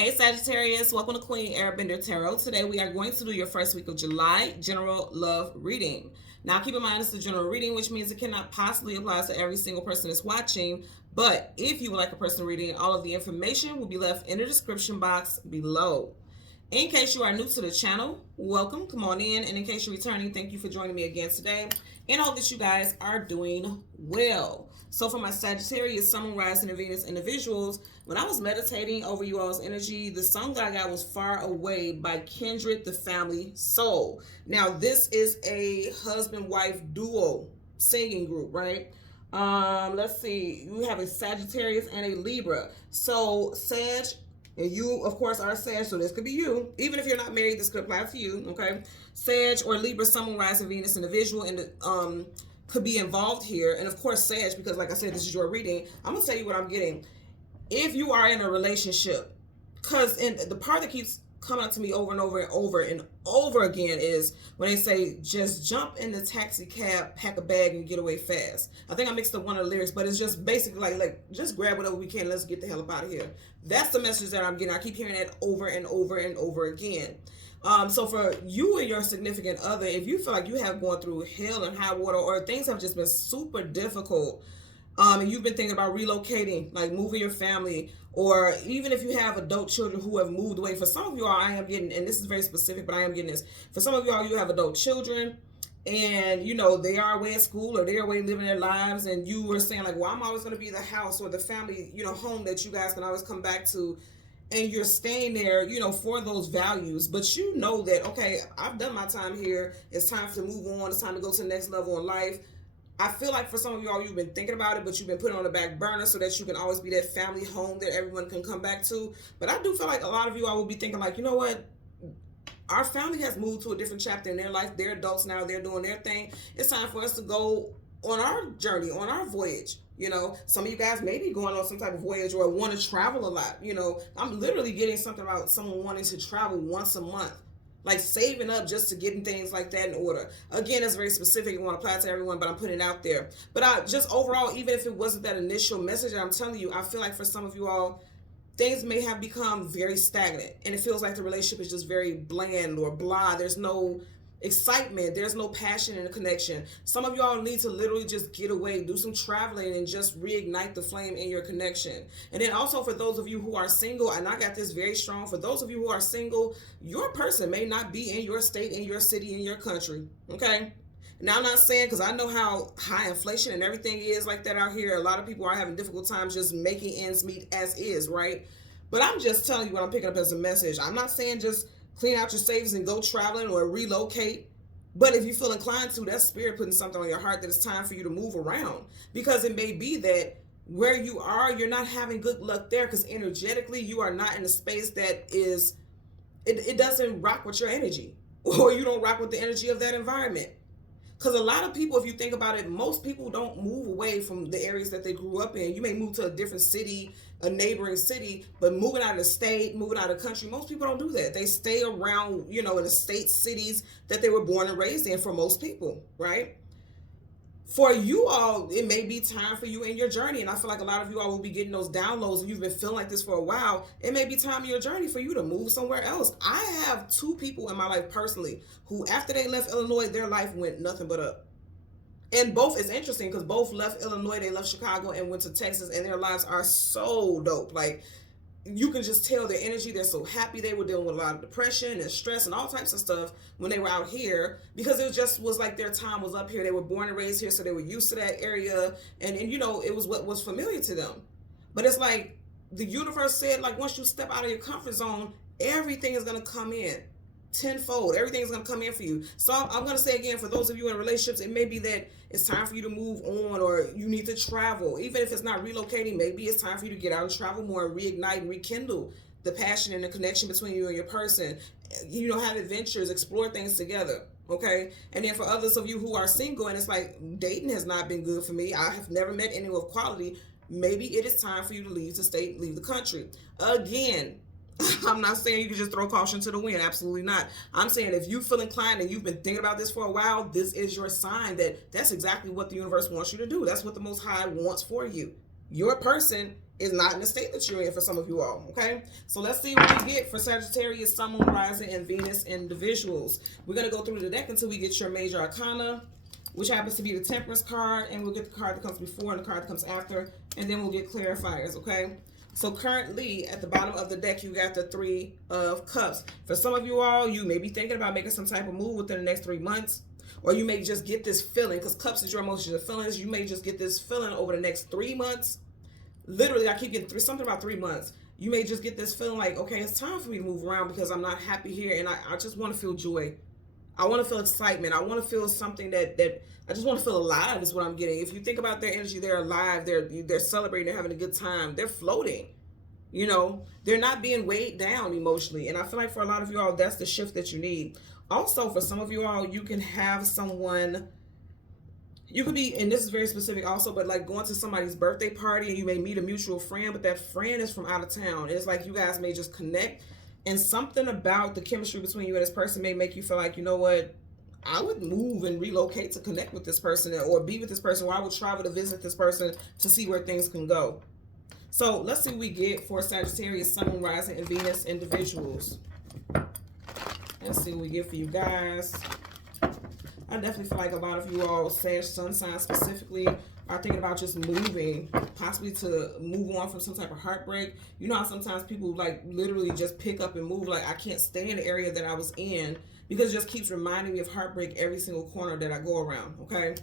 Hey Sagittarius, welcome to Queen Airbender Tarot. Today we are going to do your first week of July general love reading. Now keep in mind it's a general reading, which means it cannot possibly apply to every single person that's watching. But if you would like a personal reading, all of the information will be left in the description box below. In case you are new to the channel, welcome, come on in. And in case you're returning, thank you for joining me again today. And I hope that you guys are doing well. So for my Sagittarius, Sun, Moon, Rising, and Venus individuals, when I was meditating over you all's energy, the song that I got was Far Away by Kindred the Family Soul. Now, this is a husband-wife duo singing group, right? Let's see. You have a Sagittarius and a Libra. So, Sag, and you, of course, are Sag, so this could be you. Even if you're not married, this could apply to you, okay? Sag or Libra, Sun, Moon, Rising, Venus individual, and could be involved here. And of course, Sag, because like I said, this is your reading. I'm going to tell you what I'm getting. If you are in a relationship, because the part that keeps coming up to me over and over and over and over again is when they say, just jump in the taxi cab, pack a bag, and get away fast. I think I mixed up one of the lyrics, but it's just basically like just grab whatever we can. Let's get the hell up out of here. That's the message that I'm getting. I keep hearing that over and over and over again. So for you and your significant other, if you feel like you have gone through hell and high water, or things have just been super difficult, and you've been thinking about relocating, like moving your family, or even if you have adult children who have moved away. For some of you all, I am getting, and this is very specific, but I am getting this. For some of you all, you have adult children, and you know they are away at school or they're away living their lives, and you were saying like, well, I'm always going to be the house or the family, home that you guys can always come back to. And you're staying there, for those values. But you know that, okay, I've done my time here. It's time to move on. It's time to go to the next level in life. I feel like for some of y'all, you've been thinking about it, but you've been putting on the back burner so that you can always be that family home that everyone can come back to. But I do feel like a lot of you all will be thinking like, you know what? Our family has moved to a different chapter in their life. They're adults now. They're doing their thing. It's time for us to go on our journey, on our voyage. Some of you guys may be going on some type of voyage or want to travel a lot. I'm literally getting something about someone wanting to travel once a month, like saving up just to getting things like that in order. Again, that's very specific. It won't apply to everyone, but I'm putting it out there. But I just overall, even if it wasn't that initial message that I'm telling you, I feel like for some of you all, things may have become very stagnant, and it feels like the relationship is just very bland or blah. There's no excitement, there's no passion in the connection. Some of y'all need to literally just get away, do some traveling, and just reignite the flame in your connection. And then also for those of you who are single, and I got this very strong, for those of you who are single, your person may not be in your state, in your city, in your country, okay? Now, I'm not saying, because I know how high inflation and everything is like that out here. A lot of people are having difficult times just making ends meet as is, right? But I'm just telling you what I'm picking up as a message. I'm not saying just clean out your savings and go traveling or relocate. But if you feel inclined to, that's spirit putting something on your heart that it's time for you to move around. Because it may be that where you are, you're not having good luck there, because energetically you are not in a space that is, it doesn't rock with your energy, or you don't rock with the energy of that environment. Because a lot of people, if you think about it, most people don't move away from the areas that they grew up in. You may move to a different city, a neighboring city, but moving out of the state, moving out of the country, most people don't do that. They stay around, in the states, cities that they were born and raised in, for most people, right? For you all, it may be time for you in your journey. And I feel like a lot of you all will be getting those downloads, and you've been feeling like this for a while. It may be time in your journey for you to move somewhere else. I have two people in my life personally who, after they left Illinois, their life went nothing but up. And both is interesting because both left Illinois, they left Chicago and went to Texas, and their lives are so dope. Like, you can just tell their energy. They're so happy. They were dealing with a lot of depression and stress and all types of stuff when they were out here, because it just was like their time was up here. They were born and raised here, so they were used to that area. And it was what was familiar to them. But it's like the universe said, like, once you step out of your comfort zone, everything is going to come in tenfold. Everything is going to come in for you. So I'm going to say again, for those of you in relationships, it may be that it's time for you to move on, or you need to travel. Even if it's not relocating, maybe it's time for you to get out and travel more and reignite and rekindle the passion and the connection between you and your person. Have adventures, explore things together. Okay. And then for others of you who are single, and it's like, dating has not been good for me, I have never met anyone of quality, maybe it is time for you to leave the state, leave the country. Again, I'm not saying you can just throw caution to the wind. Absolutely not. I'm saying if you feel inclined and you've been thinking about this for a while, this is your sign that that's exactly what the universe wants you to do. That's what the Most High wants for you. Your person is not in the state that you're in for some of you all, okay? So let's see what we get for Sagittarius, Sun, Moon, Rising, and Venus individuals. We're going to go through the deck until we get your major arcana, which happens to be the Temperance card, and we'll get the card that comes before and the card that comes after, and then we'll get clarifiers, okay? So currently, at the bottom of the deck, you got the Three of Cups. For some of you all, you may be thinking about making some type of move within the next 3 months, or you may just get this feeling, because Cups is your emotions and feelings. You may just get this feeling over the next 3 months. Literally, I keep getting something about 3 months. You may just get this feeling like, okay, it's time for me to move around because I'm not happy here, and I just want to feel joy. I want to feel excitement. I want to feel something that I just want to feel alive is what I'm getting. If you think about their energy, they're alive. They're celebrating. They're having a good time. They're floating. You know, they're not being weighed down emotionally. And I feel like for a lot of you all, that's the shift that you need. Also, for some of you all, you can have someone, you could be, and this is very specific also, but like going to somebody's birthday party and you may meet a mutual friend, but that friend is from out of town. And it's like you guys may just connect, and something about the chemistry between you and this person may make you feel like, you know what, I would move and relocate to connect with this person or be with this person, or I would travel to visit this person to see where things can go. So let's see what we get for Sagittarius, Sun, Moon, Rising, and Venus individuals. Let's see what we get for you guys. I definitely feel like a lot of you all, Sag, Sun signs specifically, are thinking about just moving, possibly to move on from some type of heartbreak. You know how sometimes people like literally just pick up and move, like I can't stay in the area that I was in because it just keeps reminding me of heartbreak every single corner that I go around, okay?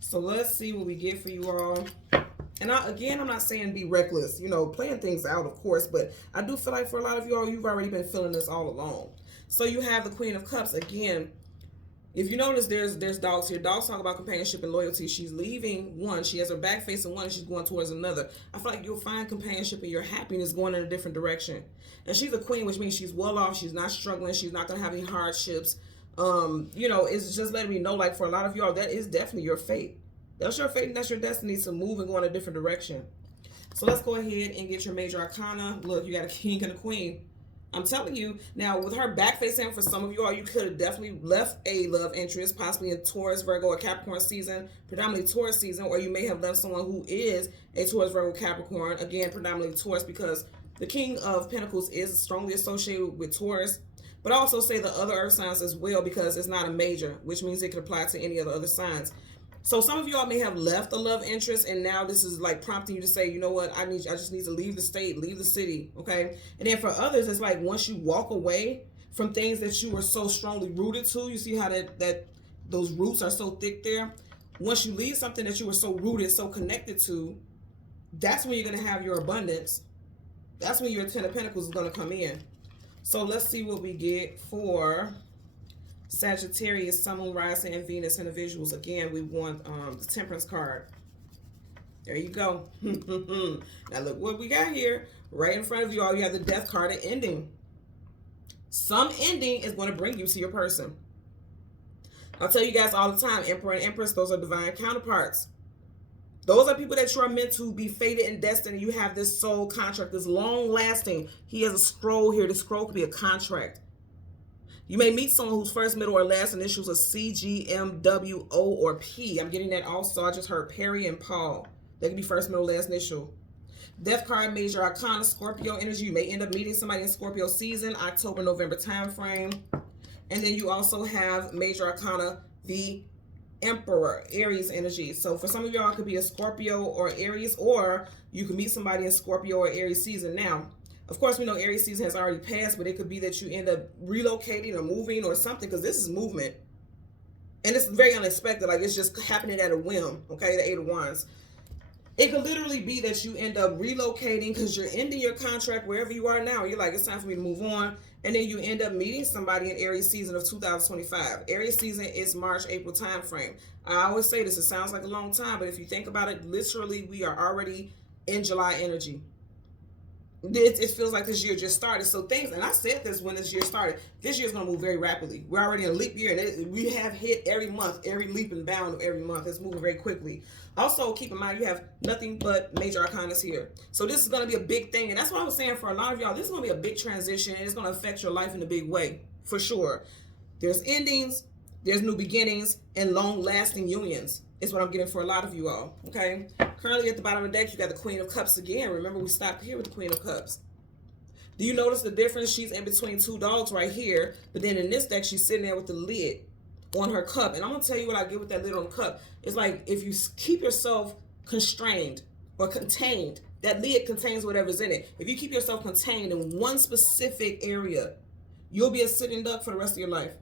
So let's see what we get for you all. And I'm not saying be reckless, you know, playing things out, of course, but I do feel like for a lot of you all, you've already been feeling this all along. So you have the Queen of Cups. Again, if you notice, there's dogs here. Dogs talk about companionship and loyalty. She's leaving one. She has her back facing one, and she's going towards another. I feel like you'll find companionship and your happiness going in a different direction. And she's a queen, which means she's well off. She's not struggling. She's not going to have any hardships. You know, it's just letting me know, like, for a lot of y'all, that is definitely your fate. That's your fate and that's your destiny to move and go in a different direction. So let's go ahead and get your major arcana. Look, you got a king and a queen. I'm telling you, now with her back facing, for some of you all, you could have definitely left a love interest, possibly in Taurus, Virgo, or Capricorn season, predominantly Taurus season, or you may have left someone who is a Taurus, Virgo, Capricorn, again, predominantly Taurus, because the King of Pentacles is strongly associated with Taurus, but I also say the other earth signs as well, because it's not a major, which means it could apply to any of the other signs. So some of you all may have left a love interest, and now this is like prompting you to say, you know what, I just need to leave the state, leave the city, okay? And then for others, it's like once you walk away from things that you were so strongly rooted to, you see how that those roots are so thick there. Once you leave something that you were so rooted, so connected to, that's when you're going to have your abundance. That's when your Ten of Pentacles is going to come in. So let's see what we get for Sagittarius, Sun, Moon, Rising, and Venus individuals. Again, we want the Temperance card. There you go. Now look what we got here. Right in front of you all, you have the Death card, an ending. Some ending is going to bring you to your person. I'll tell you guys all the time, Emperor and Empress, those are divine counterparts. Those are people that you are meant to be fated and destined. You have this soul contract, this long lasting. He has a scroll here. The scroll could be a contract. You may meet someone whose first, middle, or last initials are C, G, M, W, O, or P. I'm getting that also. I just heard Perry and Paul. That could be first, middle, last initial. Death card, major arcana, Scorpio energy. You may end up meeting somebody in Scorpio season, October, November time frame. And then you also have major arcana, the Emperor, Aries energy. So for some of y'all, it could be a Scorpio or Aries, or you could meet somebody in Scorpio or Aries season. Now, of course, we know Aries season has already passed, but it could be that you end up relocating or moving or something, because this is movement. And it's very unexpected. Like, it's just happening at a whim, okay? The Eight of Wands. It could literally be that you end up relocating because you're ending your contract wherever you are now. You're like, it's time for me to move on. And then you end up meeting somebody in Aries season of 2025. Aries season is March, April time frame. I always say this, it sounds like a long time, but if you think about it, literally, we are already in July energy. It feels like this year just started. So things, and I said this when this year started, this year's going to move very rapidly. We're already in a leap year, and we have hit every month, every leap and bound of every month. It's moving very quickly. Also, keep in mind, you have nothing but major arcanas here. So this is going to be a big thing, and that's what I was saying for a lot of y'all. This is going to be a big transition, and it's going to affect your life in a big way, for sure. There's endings, there's new beginnings, and long-lasting unions. Is what I'm getting for a lot of you all, okay? Currently at the bottom of the deck, you got the Queen of Cups again. Remember, we stopped here with the Queen of Cups. Do you notice the difference? She's in between two dogs right here, but then in this deck, she's sitting there with the lid on her cup. And I'm going to tell you what I get with that lid on the cup. It's like if you keep yourself constrained or contained, that lid contains whatever's in it. If you keep yourself contained in one specific area, you'll be a sitting duck for the rest of your life.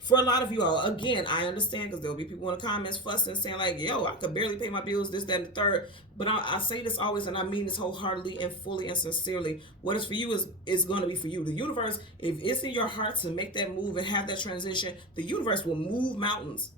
For a lot of you all, again, I understand because there'll be people in the comments fussing, saying like, yo, I could barely pay my bills, this, that, and the third. But I say this always, and I mean this wholeheartedly and fully and sincerely. What is for you is going to be for you. The universe, if it's in your heart to make that move and have that transition, the universe will move mountains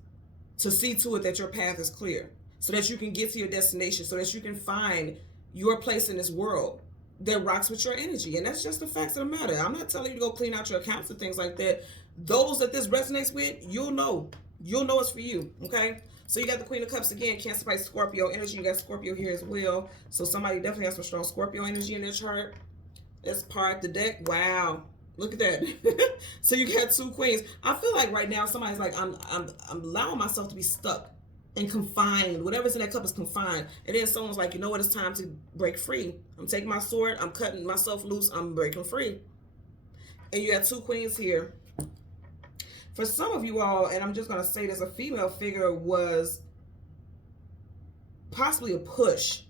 to see to it that your path is clear, so that you can get to your destination, so that you can find your place in this world that rocks with your energy. And that's just the facts of the matter. I'm not telling you to go clean out your accounts and things like that. Those that this resonates with, you'll know it's for you. Okay, so you got the Queen of Cups again, Cancer, Pisces, Scorpio energy. You got Scorpio here as well, so somebody definitely has some strong Scorpio energy in their chart. Let's part the deck. Wow, look at that. So you got two queens. I feel like right now somebody's like, I'm allowing myself to be stuck and confined. Whatever's in that cup is confined. And then someone's like, you know what, it's time to break free. I'm taking my sword, I'm cutting myself loose, I'm breaking free. And you got two queens here. For some of you all, and I'm just going to say this, a female figure was possibly a push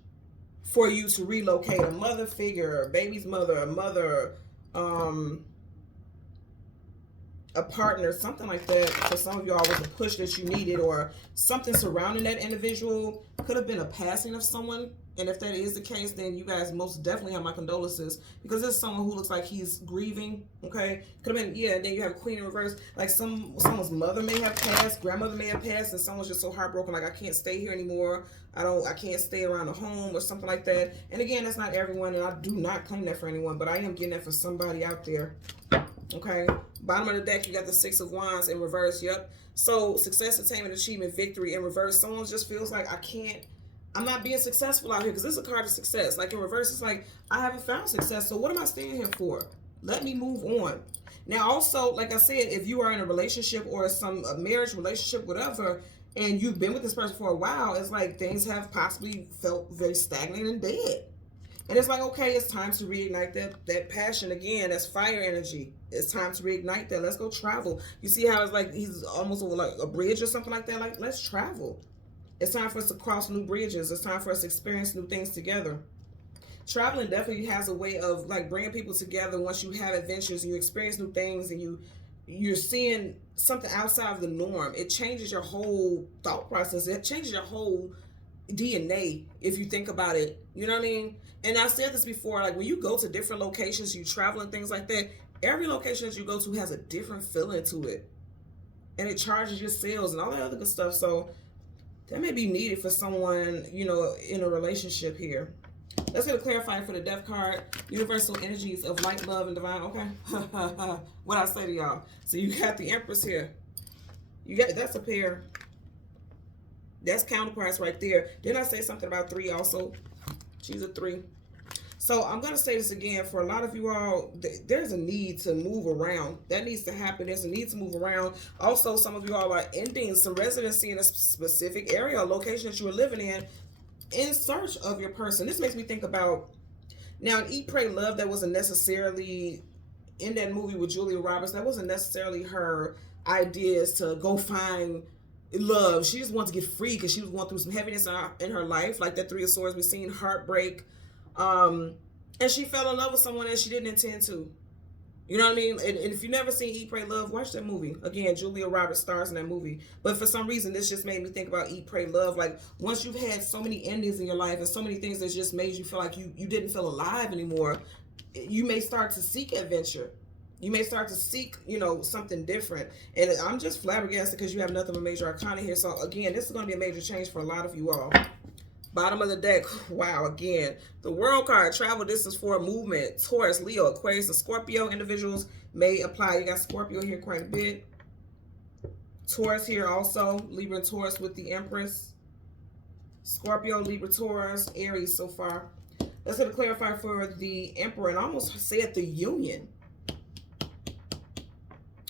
for you to relocate. A mother figure, a baby's mother, a mother, a partner, something like that. For some of you all was a push that you needed, or something surrounding that individual. Could have been a passing of someone. And if that is the case, then you guys most definitely have my condolences, because this is someone who looks like he's grieving. Okay, could have been, yeah. And then you have Queen in reverse, like someone's mother may have passed, grandmother may have passed, and someone's just so heartbroken, like, I can't stay here anymore. I can't stay around the home or something like that. And again, that's not everyone, and I do not claim that for anyone, but I am getting that for somebody out there. Okay, bottom of the deck, you got the Six of Wands in reverse. Yep. So success, attainment, achievement, victory in reverse. Someone just feels like, I'm not being successful out here, because this is a card of success. Like in reverse, it's like, I haven't found success, so what am I staying here for? Let me move on. Now also, like I said, if you are in a relationship or a marriage relationship, whatever, and you've been with this person for a while, it's like things have possibly felt very stagnant and dead. And it's like, okay, it's time to reignite that passion again. That's fire energy. It's time to reignite that. Let's go travel. You see how it's like he's almost over like a bridge or something like that? Like, let's travel. It's time for us to cross new bridges. It's time for us to experience new things together. Traveling definitely has a way of like bringing people together. Once you have adventures and you experience new things and you're seeing something outside of the norm, it changes your whole thought process. It changes your whole DNA if you think about it. You know what I mean? And I've said this before, like when you go to different locations, you travel and things like that, every location that you go to has a different feeling to it. And it charges your cells and all that other good stuff. So that may be needed for someone, you know, in a relationship here. Let's get a clarifier for the Death card. Universal energies of light, love, and divine. Okay. What I say to y'all. So you got the Empress here. That's a pair. That's counterparts right there. Didn't I say something about 3 also? She's a 3. So I'm going to say this again. For a lot of you all, there's a need to move around. That needs to happen. There's a need to move around. Also, some of you all are ending some residency in a specific area or location that you were living in search of your person. This makes me think about, now in Eat, Pray, Love, that wasn't necessarily, in that movie with Julia Roberts, that wasn't necessarily her ideas to go find love. She just wanted to get free because she was going through some heaviness in her life, like that 3 of Swords. We've seen heartbreak. And she fell in love with someone that she didn't intend to. You know what I mean? And if you've never seen Eat, Pray, Love, watch that movie. Again, Julia Roberts stars in that movie. But for some reason, this just made me think about Eat, Pray, Love. Like, once you've had so many endings in your life and so many things that just made you feel like you didn't feel alive anymore, you may start to seek adventure. You may start to seek, you know, something different. And I'm just flabbergasted because you have nothing but major arcana here. So, again, this is going to be a major change for a lot of you all. Bottom of the deck, wow, again, the World card, travel distance for a movement. Taurus, Leo, Aquarius, and Scorpio individuals may apply. You got Scorpio here quite a bit. Taurus here also, Libra and Taurus with the Empress. Scorpio, Libra, Taurus, Aries so far. Let's get a clarifier for the Emperor, and I almost said the Union.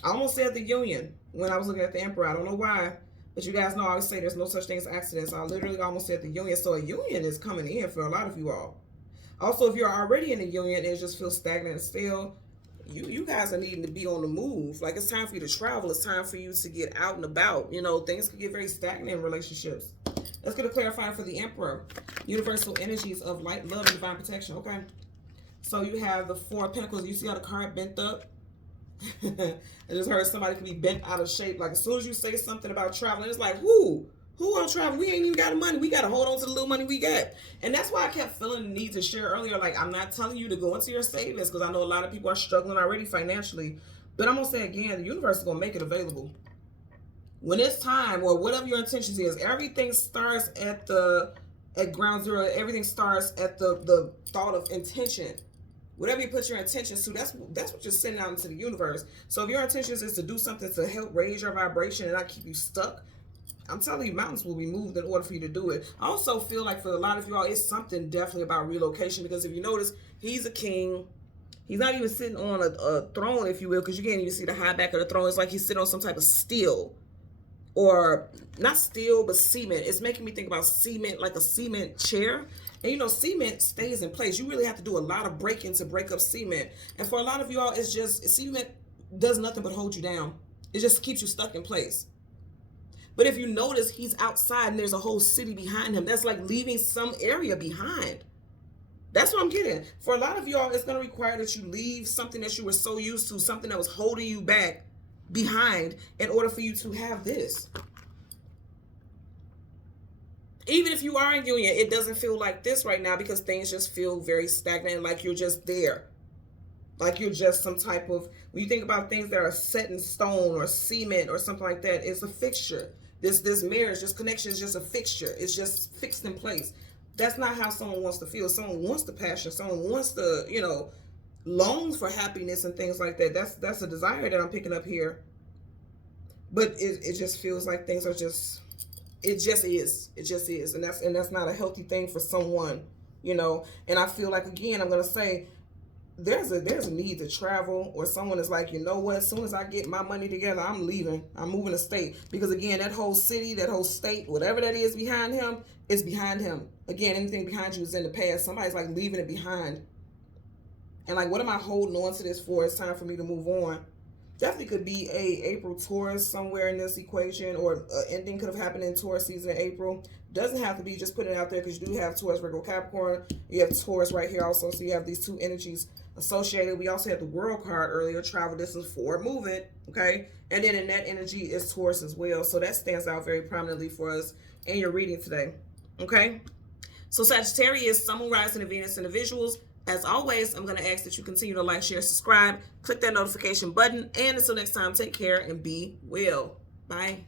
I almost said the Union when I was looking at the Emperor. I don't know why, But you guys know I always say there's no such thing as accidents. I literally almost said the union. So a union is coming in for a lot of you all. Also, if you're already in a union and it just feels stagnant and still, you guys are needing to be on the move. Like, it's time for you to travel. It's time for you to get out and about. You know, things can get very stagnant in relationships. Let's get a clarifying for the Emperor. Universal energies of light, love, and divine protection. Okay. So you have the Four of Pentacles. You see how the card bent up? I just heard somebody could be bent out of shape. Like, as soon as you say something about traveling, it's like, who on travel? We ain't even got the money. We got to hold on to the little money we got. And that's why I kept feeling the need to share earlier. Like, I'm not telling you to go into your savings because I know a lot of people are struggling already financially. But I'm going to say again, the universe is going to make it available. When it's time, or whatever your intentions is, everything starts at ground zero. Everything starts at the thought of intention. Whatever you put your intentions to, that's what you're sending out into the universe. So if your intentions is to do something to help raise your vibration and not keep you stuck, I'm telling you, mountains will be moved in order for you to do it. I also feel like for a lot of you all, it's something definitely about relocation, because if you notice, he's a king. He's not even sitting on a throne, if you will, because you can't even see the high back of the throne. It's like he's sitting on some type of steel. Or not steel, but cement. It's making me think about cement, like a cement chair. And you know, cement stays in place. You really have to do a lot of breaking to break up cement. And for a lot of you all, it's just, cement does nothing but hold you down. It just keeps you stuck in place. But if you notice, he's outside and there's a whole city behind him. That's like leaving some area behind. That's what I'm getting. For a lot of y'all, it's going to require that you leave something that you were so used to, something that was holding you back, behind, in order for you to have this. Even if you are in union, it doesn't feel like this right now, because things just feel very stagnant, like you're just there. Like you're just some type of, when you think about things that are set in stone or cement or something like that, it's a fixture. This marriage, this connection is just a fixture. It's just fixed in place. That's not how someone wants to feel. Someone wants the passion. Someone wants to, you know, longs for happiness and things like that. That's a desire that I'm picking up here. But it just feels like things are just, it just is. And that's not a healthy thing for someone, you know. And I feel like, again, I'm going to say, there's a need to travel, or someone is like, you know what, as soon as I get my money together, I'm leaving. I'm moving to state. Because again, that whole city, that whole state, whatever that is behind him, is behind him. Again, anything behind you is in the past. Somebody's like leaving it behind. And like, what am I holding on to this for? It's time for me to move on. Definitely could be a April Taurus somewhere in this equation, or ending could have happened in Taurus season in April. Doesn't have to be, just putting it out there, because you do have Taurus, Virgo, Capricorn. You have Taurus right here also, so you have these two energies associated. We also had the World card earlier, travel distance, forward movement, okay? And then in that energy is Taurus as well, so that stands out very prominently for us in your reading today, okay? So Sagittarius, Sun, Moon, Rising, and Venus individuals, as always, I'm going to ask that you continue to like, share, subscribe, click that notification button, and until next time, take care and be well. Bye.